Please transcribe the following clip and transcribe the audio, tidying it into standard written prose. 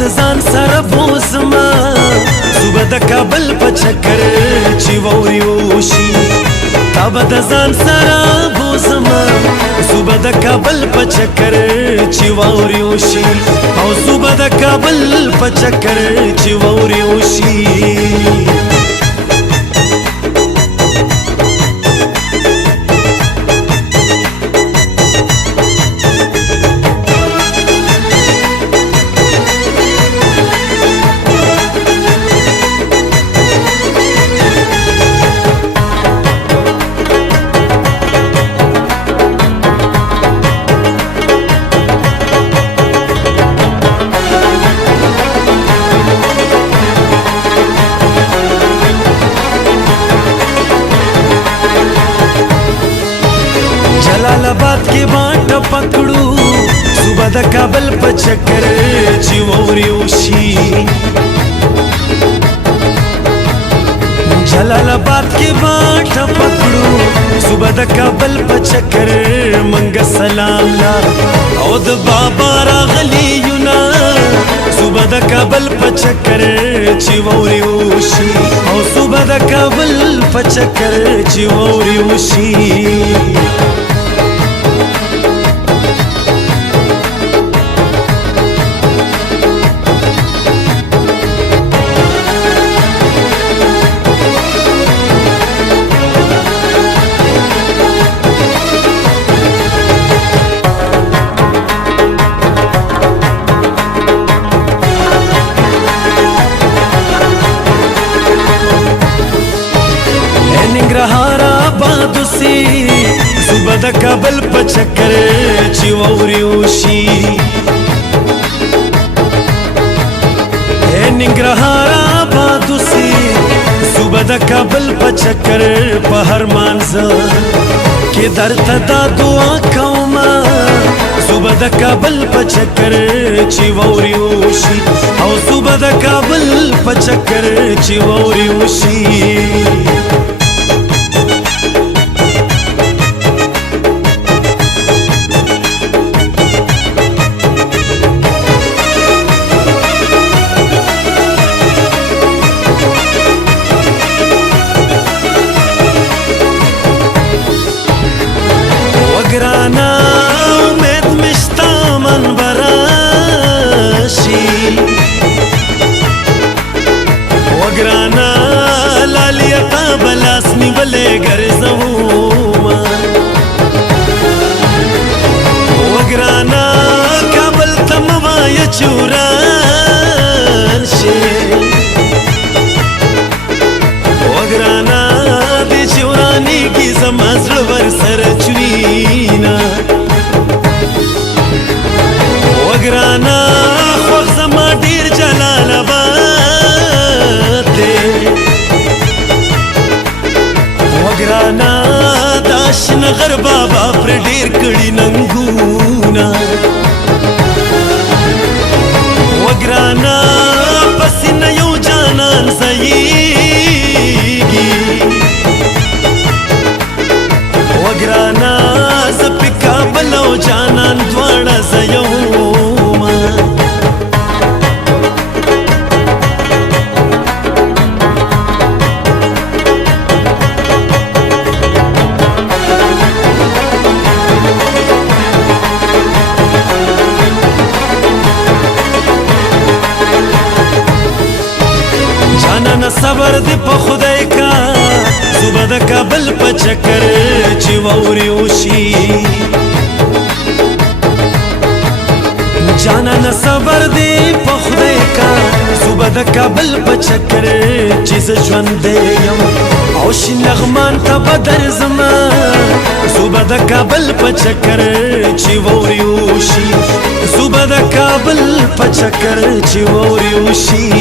د ځان سره بوزما زوبه د کابل په چکر چې ووري وشي تا به د ځان سره بوزما زوبه د کابل په چکر چې ووري وشي او زوبه د کابل په چکر چې ووري وشي जलालाबाद के बाट पकड़ू सुबह द काबल पे चक्कर जी वोरी उशी जलालाबाद के बाट पकड़ू सुबह द काबल पे चक्कर मंग सलाम ला औद बाबा रागली युना सुबह द काबल पे चक्कर जी वोरी उशी और सुबह द काबल पे चक्कर जी वोरी उशी निंग्रहारा बादुसी सुबह द काबल पे चक्कर ची वोरी उशी निंग्रहारा बादुसी सुबह द काबल पे चक्कर पहर मानसा के दर तदा दुआ कौमा सुबह द काबल पे चक्कर ची वोरी उशी और सुबह द काबल पे चक्कर ची वोरी उशी وگرانا امید مشتا من براشی وگرانا لالیتا بلاسنی بلے گرزوما وگرانا کابل تموای چوران شی وگرانا دی چورانی کی زمازر ورسر چوینا وگرانا خوخ زما دیر جلال آباد دے وگرانا داشن غربابا پر دیر کڑی ننگونا وگرانا پسی نیو جانان زیگی وگرانا زپی کابل او جانان دوانا زیوما جانان صبر دی پا خدای کا صبح د کابل په چکر چې ووري وشي جانان صبر دی په خدای کا صبح د کابل په چکر چې ژوند یم او شین لغمان ته بدر زما زوبه د کابل په چکر چې ووري وشي زوبه د کابل په چکر چې ووري وشي